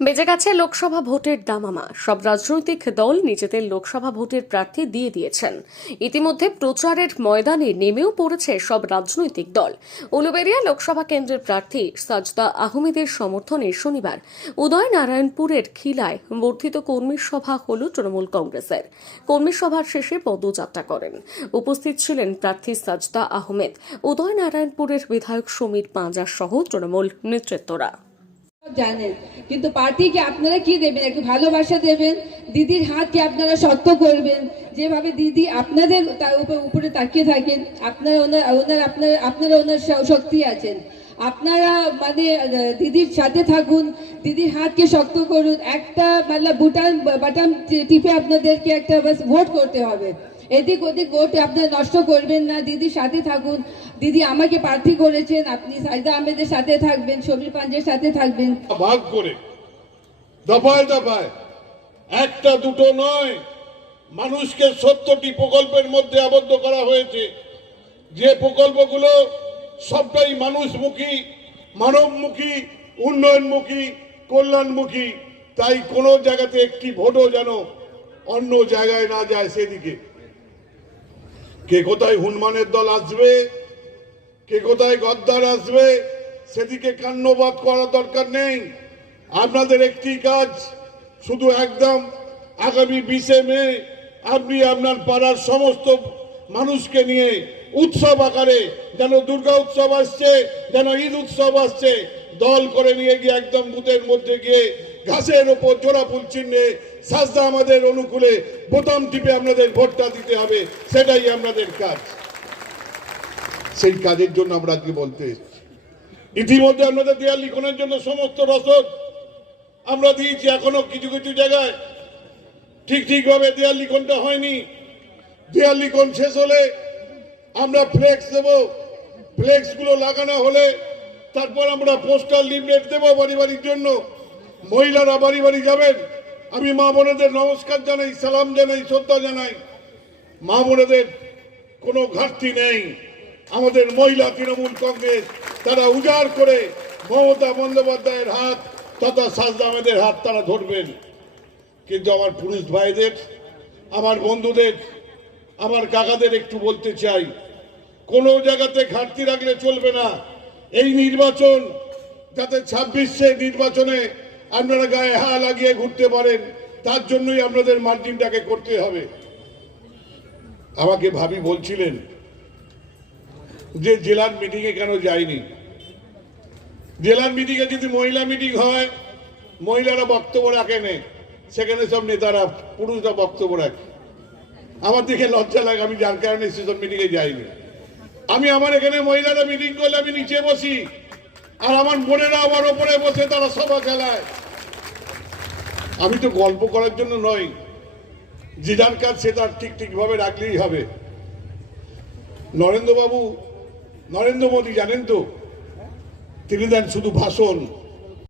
বেজে গেছে লোকসভা ভোটের দামামা। সব রাজনৈতিক দল নিজেদের লোকসভা ভোটের প্রার্থী দিয়ে দিয়েছেন। ইতিমধ্যে প্রচারের ময়দানে নেমেও পড়েছে সব রাজনৈতিক দল। উলুবেরিয়া লোকসভা কেন্দ্রের প্রার্থী সাজদা আহমেদের সমর্থনে শনিবার উদয় নারায়ণপুরের খিলায় বর্ধিত কর্মী সভা হল তৃণমূল কংগ্রেসের। কর্মী সভার শেষে পদযাত্রা করেন। উপস্থিত ছিলেন প্রার্থী সাজদা আহমেদ। উদয় নারায়ণপুরের বিধায়ক সমীর পাঁজা সহ তৃণমূল নেতৃত্বরা। জানেন। কিন্তু পার্টিকে আপনারা কি দেবেন? একটু ভালোবাসা দেবেন? দিদির হাতকে আপনারা শক্ত করবেন? যেভাবে দিদি আপনাদের তার উপর উপরে তাকিয়ে থাকেন, আপনারা ওনার ওনার, আপনার, আপনারা ওনার শক্তি আছেন। আপনারা মানে দিদির সাথে থাকুন, দিদির হাতকে শক্ত করুন। একটা মানে বুটান বাটাম টিপে আপনাদেরকে একটা ভোট করতে হবে। এদিক ওদিক ভোট আপনারা নষ্ট করবেন না। দিদির সাথে থাকুন। দিদি আমাকে প্রার্থী করেছেন। আপনি সাইদা আহমেদের সাথে থাকবেন সমীর পাঞ্জের সাথে থাকবেন। ভাগ করে, দফায় দফায়, একটা দুটো নয়, মানুষকে সত্তরটি প্রকল্পের মধ্যে আবদ্ধ করা হয়েছে। যে প্রকল্পগুলো সবটাই মানুষমুখী, মানবমুখী, উন্নয়নমুখী, কল্যাণমুখী, তাই কোনো জায়গাতে একটি ভোটও যেন অন্য জায়গায় না যায় সেদিকে। কে কোথায় হুনমানের দল আসবে? কে কোথায় গদ্দার আসবে? সেদিকে কান্নবাদ করা দরকার নেই। আপনাদের একটি কাজ, শুধু একদম আগামী বিশে মে আপনি আপনার পাড়ার সমস্ত মানুষকে নিয়ে উৎসব আকারে যেন দুর্গা উৎসব আসছে, যেন ঈদ উৎসব আসছে, দল করে নিয়ে গিয়ে একদম বুথের মধ্যে গিয়ে ঘাসের ওপর জোড়া ফুল চিহ্নে সাজদা আমাদের অনুকূলে, বোতাম টিপে আপনাদের ভোটটা দিতে হবে, সেটাই আপনাদের কাজ। সেই কাজের জন্য আমরা আজকে বলতে এসেছি? ইতিমধ্যে আপনাদের দেয়াল লিখনের জন্য সমস্ত রসদ আমরা দিয়েছি, এখনও কিছু কিছু জায়গায় ঠিক ঠিকভাবে দেয়াল লিখনটা হয়নি। দেয়াল লিখন শেষ হলে আমরা ফ্লেক্স দেব ফ্লেক্সগুলো লাগানো হলে তারপর আমরা পোস্টাল লিফলেট দেবো বাড়ি বাড়ির জন্য। মহিলারা বাড়ি বাড়ি যাবেন। আমি মা বোনেদের নমস্কার জানাই, সালাম জানাই, শ্রদ্ধা জানাই। মা বোনেদের কোনো ঘাটতি নেই। আমাদের মহিলা তৃণমূল কংগ্রেস, তারা উজাড় করে মমতা বন্দ্যোপাধ্যায়ের হাত তথা সাজদা আহমেদের হাত তারা ধরবেন। কিন্তু আমার পুরুষ ভাইদের, আমার বন্ধুদের, আমার কাকাদের একটু বলতে চাই। কোনো জায়গাতে ঘাটতি রাখলে চলবে না। এই নির্বাচন, যাতে ছাব্বিশে নির্বাচনে আপনারা গায়ে হা লাগিয়ে ঘুরতে পারেন, তার জন্যই আপনাদের মার্জিনটাকে করতে হবে। আমাকে ভাবি বলছিলেন যে জেলার মিটিংয়ে কেন যায়নি জেলার মিটিংয়ে যদি মহিলা মিটিং হয়, মহিলারা বক্তব্য রাখেন সেখানে সব নেতারা, পুরুষরা বক্তব্য রাখে। আমার দেখে লজ্জা লাগে, আমি যার কারণে সেসব মিটিংয়ে যাইনি। আমি আমার এখানে মহিলারা মিটিং করলে আমি নিচে বসি। আর আমার বোনেরা আমার ওপরে বসে তারা সভা খেলায়। আমি তো গল্প করার জন্য নয় যে যার কাজ সে তার ঠিক ঠিকভাবে রাখলেই হবে। নরেন্দ্রবাবু, নরেন্দ্র মোদী জানেন তো? তিনি দেন শুধু ভাষণ।